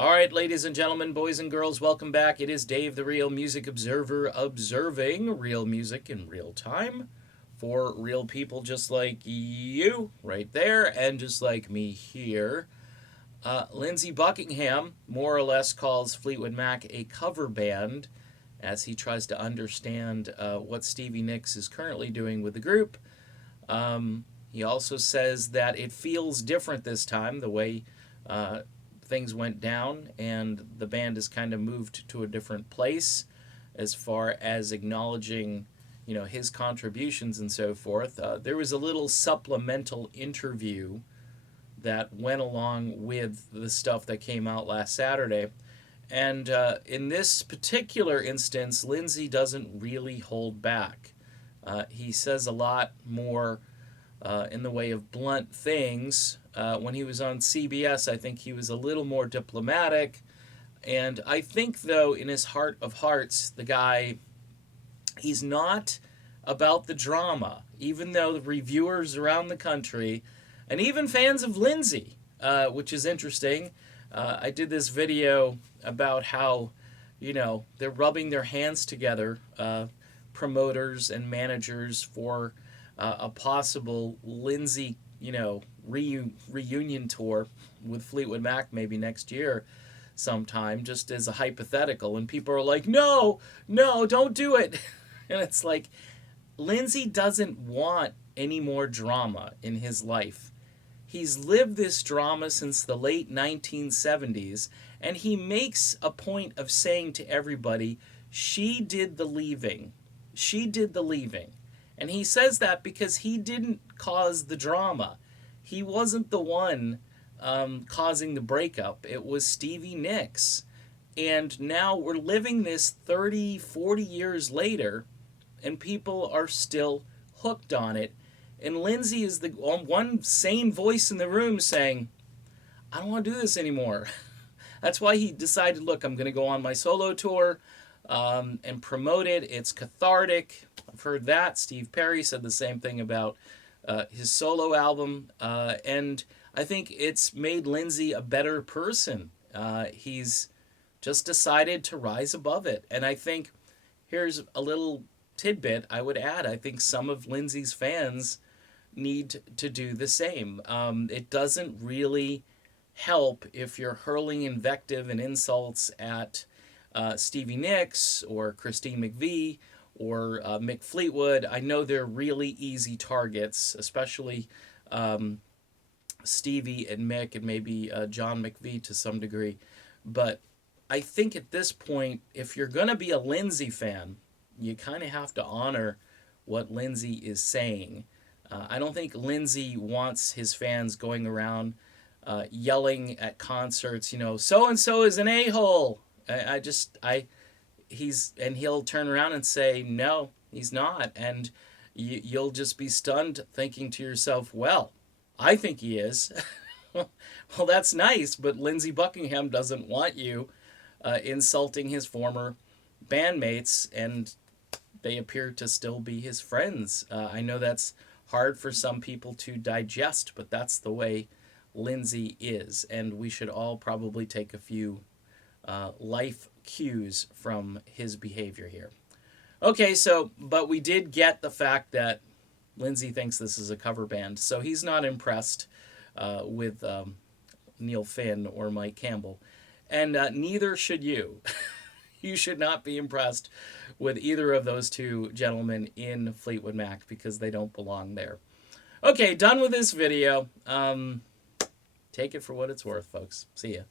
All right, ladies and gentlemen, boys and girls, welcome back. It is Dave, the Real Music Observer, observing real music in real time for real people just like you right there and just like me here. Lindsey Buckingham more or less calls Fleetwood Mac a cover band as he tries to understand what Stevie Nicks is currently doing with the group. He also says that it feels different this time, the way things went down, and the band has kind of moved to a different place as far as acknowledging, his contributions and so forth. There was a little supplemental interview that went along with the stuff that came out last Saturday. And in this particular instance, Lindsey doesn't really hold back. He says a lot more in the way of blunt things. When he was on CBS, I think he was a little more diplomatic. And I think, though, in his heart of hearts, the guy, he's not about the drama, even though the reviewers around the country, and even fans of Lindsey, which is interesting. I did this video about how, they're rubbing their hands together, promoters and managers, for a possible Lindsey, reunion tour with Fleetwood Mac maybe next year sometime, just as a hypothetical. And people are like, no, don't do it. And it's like, Lindsey doesn't want any more drama in his life. He's lived this drama since the late 1970s, and he makes a point of saying to everybody, she did the leaving. She did the leaving. And he says that because he didn't cause the drama. He wasn't the one causing the breakup. It was Stevie Nicks. And now we're living this 30, 40 years later, and people are still hooked on it. And Lindsey is the one sane voice in the room saying, I don't want to do this anymore. That's why he decided, look, I'm going to go on my solo tour and promote it. It's cathartic. I've heard that. Steve Perry said the same thing about his solo album. And I think it's made Lindsey a better person. He's just decided to rise above it. And I think here's a little tidbit I would add. I think some of Lindsey's fans need to do the same. It doesn't really help if you're hurling invective and insults at Stevie Nicks or Christine McVie or Mick Fleetwood. I know they're really easy targets, especially Stevie and Mick, and maybe John McVie to some degree. But I think at this point, if you're going to be a Lindsey fan, you kind of have to honor what Lindsey is saying. I don't think Lindsey wants his fans going around yelling at concerts, so and so is an a-hole. He'll turn around and say, no, he's not, and you'll just be stunned, thinking to yourself, well, I think he is. Well, that's nice, but Lindsey Buckingham doesn't want you insulting his former bandmates, and they appear to still be his friends. I know that's hard for some people to digest, but that's the way Lindsey is, and we should all probably take a few life cues from his behavior here. Okay, but we did get the fact that Lindsey thinks this is a cover band, so he's not impressed with Neil Finn or Mike Campbell, and neither should you. You should not be impressed with either of those two gentlemen in Fleetwood Mac because they don't belong there. Okay, done with this video. Take it for what it's worth, folks. See ya.